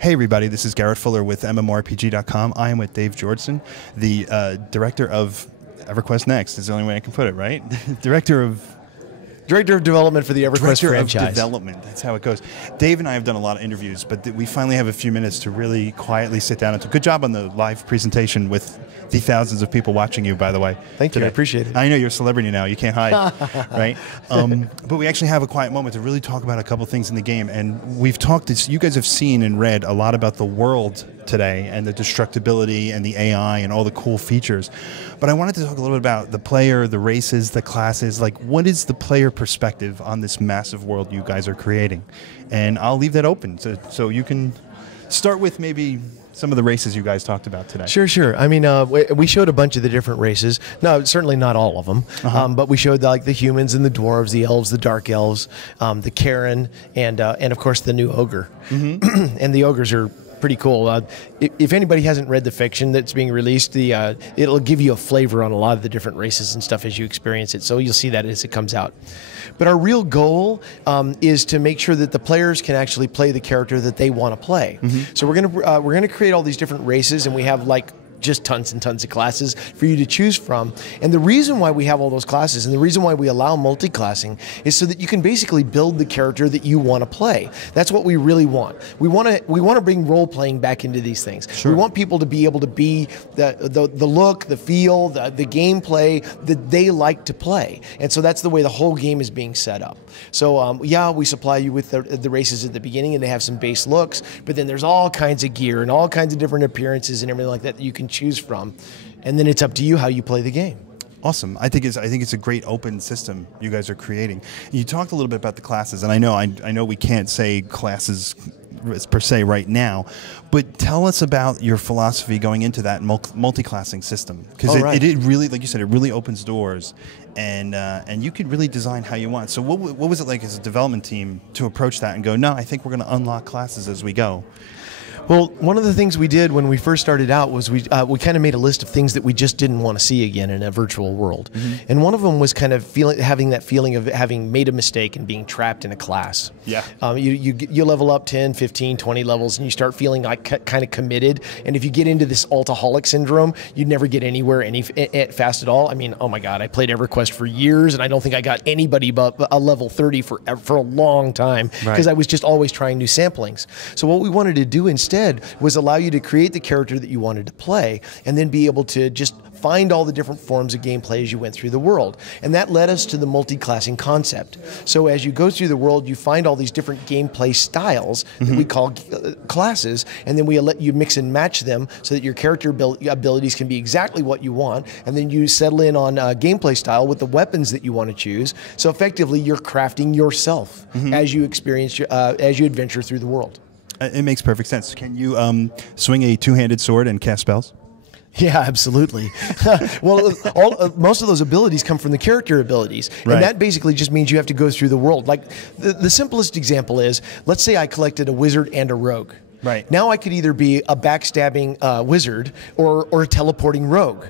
Hey everybody, this is Garrett Fuller with MMORPG.com. I am with Dave Georgeson, the director of EverQuest Next, is the only way I can put it, right? Director of Development for the EverQuest franchise. Director of Development, that's how it goes. Dave and I have done a lot of interviews, but we finally have a few minutes to really quietly sit down and good job on the live presentation with the thousands of people watching you, by the way. Thank you, I appreciate it. I know you're a celebrity now, you can't hide, right? But we actually have a quiet moment to really talk about a couple things in the game, and we've talked, you guys have seen and read a lot about the world today and the destructibility and the AI and all the cool features. But I wanted to talk a little bit about the player, the races, the classes. Like, what is the player perspective on this massive world you guys are creating? And I'll leave that open so you can start with maybe some of the races you guys talked about today. Sure. I mean, we showed a bunch of the different races. No, certainly not all of them, but we showed like the humans and the dwarves, the elves, the dark elves, the Karen, and of course the new ogre. And the ogres are pretty cool. If anybody hasn't read the fiction that's being released, it'll give you a flavor on a lot of the different races and stuff as you experience it. So you'll see that as it comes out. But our real goal is to make sure that the players can actually play the character that they want to play. So we're gonna create all these different races, and we have like just tons and tons of classes for you to choose from. And the reason why we have all those classes and the reason why we allow multi-classing is so that you can basically build the character that you want to play. That's what we really want. We want to bring role-playing back into these things. Sure. We want people to be able to be the look, the feel, the gameplay that they like to play. And so that's the way the whole game is being set up. So yeah, we supply you with the races at the beginning, and they have some base looks, but then there's all kinds of gear and all kinds of different appearances and everything like that you can choose from, and then it's up to you how you play the game. Awesome. I think it's a great open system you guys are creating. You talked a little bit about the classes, and I know we can't say classes per se right now, but tell us about your philosophy going into that multi-classing system, because it really, like you said, it really opens doors, and you could really design how you want. So what was it like as a development team to approach that and go, no, I think we're going to unlock classes as we go? Well, one of the things we did when we first started out was we kind of made a list of things that we just didn't want to see again in a virtual world. And one of them was kind of having that feeling of having made a mistake and being trapped in a class. Yeah. You level up 10, 15, 20 levels, and you start feeling like kind of committed. And if you get into this altaholic syndrome, you'd never get anywhere fast at all. I mean, oh my God, I played EverQuest for years, and I don't think I got anybody but a level 30 for a long time, because I was just always trying new samplings. So what we wanted to do instead was allow you to create the character that you wanted to play, and then be able to just find all the different forms of gameplay as you went through the world. And that led us to the multi-classing concept. So as you go through the world, you find all these different gameplay styles that we call classes, and then we let you mix and match them so that your character abilities can be exactly what you want, and then you settle in on gameplay style with the weapons that you want to choose. So effectively, you're crafting yourself as you experience, as you adventure through the world. It makes perfect sense. Can you swing a two-handed sword and cast spells? Yeah, absolutely. Well, most of those abilities come from the character abilities. And that basically just means you have to go through the world. Like, the simplest example is, let's say I collected a wizard and a rogue. Now I could either be a backstabbing wizard or a teleporting rogue.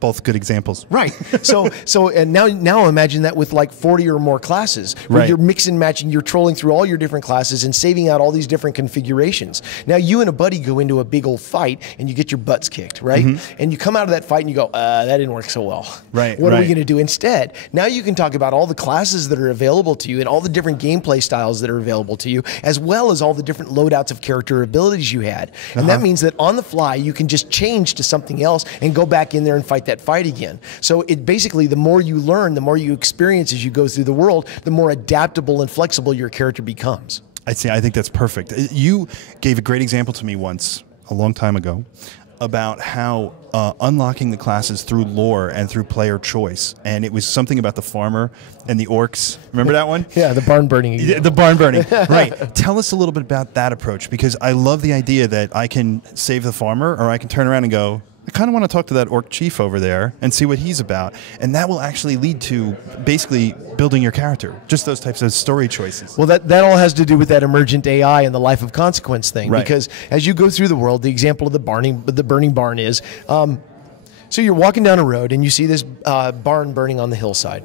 Both good examples. And now imagine that with like 40 or more classes, where you're mix and matching, you're trolling through all your different classes and saving out all these different configurations. Now you and a buddy go into a big old fight and you get your butts kicked, and you come out of that fight and you go, that didn't work so well. What are we going to do instead? Now you can talk about all the classes that are available to you and all the different gameplay styles that are available to you, as well as all the different loadouts of character abilities you had. And that means that on the fly, you can just change to something else and go back in there and fight that fight again. So it basically, the more you learn, the more you experience as you go through the world, the more adaptable and flexible your character becomes. I think that's perfect. You gave a great example to me once, a long time ago, about how unlocking the classes through lore and through player choice. And it was something about the farmer and the orcs. Remember that one? Yeah, the barn burning. Yeah, the barn burning, right. Tell us a little bit about that approach, because I love the idea that I can save the farmer, or I can turn around and go, I kind of want to talk to that orc chief over there and see what he's about. And that will actually lead to basically building your character, just those types of story choices. Well, that all has to do with that emergent AI and the life of consequence thing. Because as you go through the world, the example of the burning barn is, so you're walking down a road and you see this barn burning on the hillside.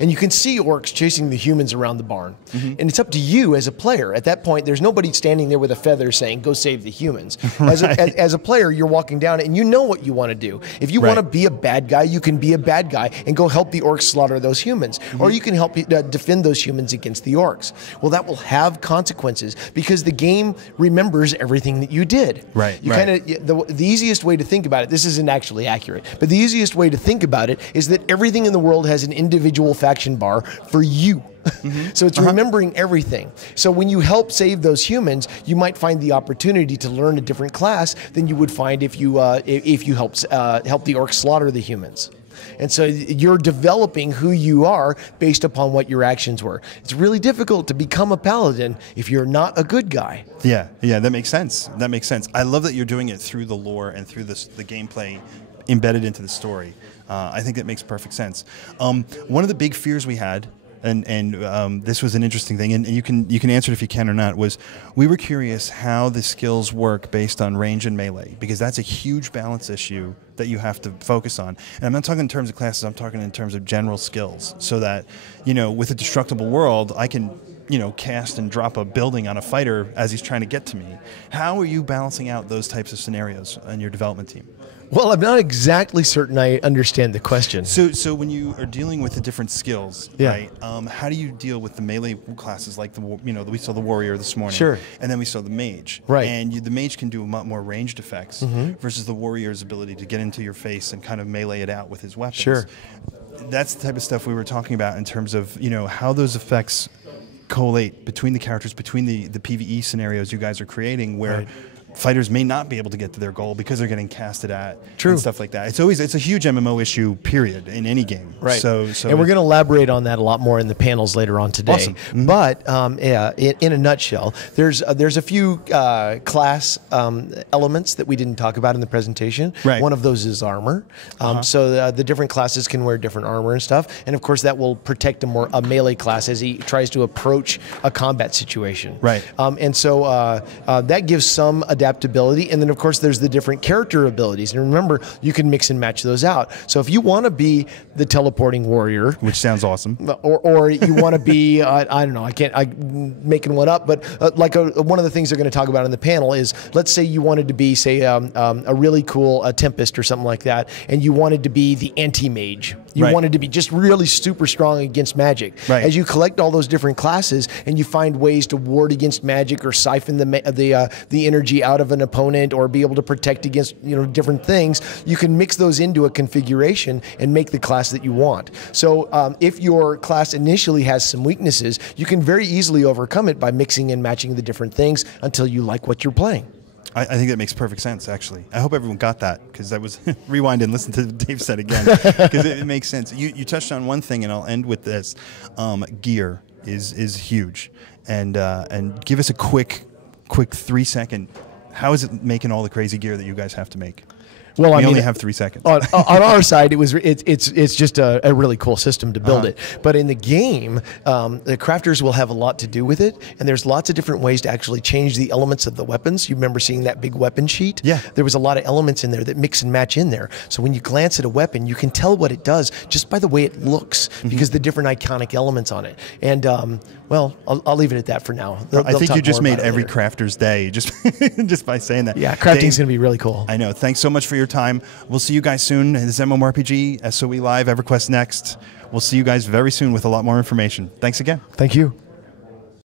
and you can see orcs chasing the humans around the barn. And it's up to you as a player. At that point, there's nobody standing there with a feather saying, go save the humans. As a player, you're walking down and you know what you want to do. If you want to be a bad guy, you can be a bad guy and go help the orcs slaughter those humans. Or you can help defend those humans against the orcs. Well, that will have consequences because the game remembers everything that you did. You kind of the easiest way to think about it, this isn't actually accurate, but the easiest way to think about it is that everything in the world has an individual faction bar for you. So it's remembering everything. So when you help save those humans, you might find the opportunity to learn a different class than you would find if you help the orcs slaughter the humans. And so you're developing who you are based upon what your actions were. It's really difficult to become a paladin if you're not a good guy. Yeah, that makes sense. That makes sense. I love that you're doing it through the lore and through the gameplay embedded into the story. I think that makes perfect sense. One of the big fears we had, and this was an interesting thing, and you can answer it if you can or not, was we were curious how the skills work based on range and melee, because that's a huge balance issue that you have to focus on. And I'm not talking in terms of classes, I'm talking in terms of general skills, so that, with a destructible world, I can, cast and drop a building on a fighter as he's trying to get to me. How are you balancing out those types of scenarios on your development team? Well, I'm not exactly certain I understand the question. So when you are dealing with the different skills, right? How do you deal with the melee classes like we saw the warrior this morning, and then we saw the mage, And the mage can do a lot more ranged effects versus the warrior's ability to get into your face and kind of melee it out with his weapons. That's the type of stuff we were talking about in terms of how those effects collate between the characters, between the PvE scenarios you guys are creating, where fighters may not be able to get to their goal because they're getting casted at and stuff like that. It's a huge MMO issue, period, in any game. So and we're going to elaborate on that a lot more in the panels later on today. Awesome. But in a nutshell, there's a few class elements that we didn't talk about in the presentation. One of those is armor. So the different classes can wear different armor and stuff, and of course that will protect a melee class as he tries to approach a combat situation. And so that gives some adaptability, and then of course there's the different character abilities, and remember, you can mix and match those out. So if you want to be the teleporting warrior, which sounds awesome, or you want to be I don't know, I'm making one up, but one of the things they're going to talk about in the panel is, let's say you wanted to be, say, a really cool tempest or something like that, and you wanted to be the anti-mage. You wanted to be just really super strong against magic. As you collect all those different classes and you find ways to ward against magic or siphon the energy out of an opponent or be able to protect against different things, you can mix those into a configuration and make the class that you want. So if your class initially has some weaknesses, you can very easily overcome it by mixing and matching the different things until you like what you're playing. I think that makes perfect sense, actually. I hope everyone got that, because that was rewind and listen to what Dave said again, because it makes sense. You touched on one thing, and I'll end with this. Gear is huge, and give us a quick 3-second. How is it making all the crazy gear that you guys have to make? Well, we only have 3 seconds. On our side, it's just a really cool system to build it. But in the game, the crafters will have a lot to do with it, and there's lots of different ways to actually change the elements of the weapons. You remember seeing that big weapon sheet? Yeah. There was a lot of elements in there that mix and match in there. So when you glance at a weapon, you can tell what it does just by the way it looks, because the different iconic elements on it. And well, I'll leave it at that for now. I think you just made every crafter's day just by saying that. Yeah, crafting's going to be really cool. I know. Thanks so much for your time. We'll see you guys soon. This MMORPG, SOE Live, EverQuest next. We'll see you guys very soon with a lot more information. Thanks again. Thank you.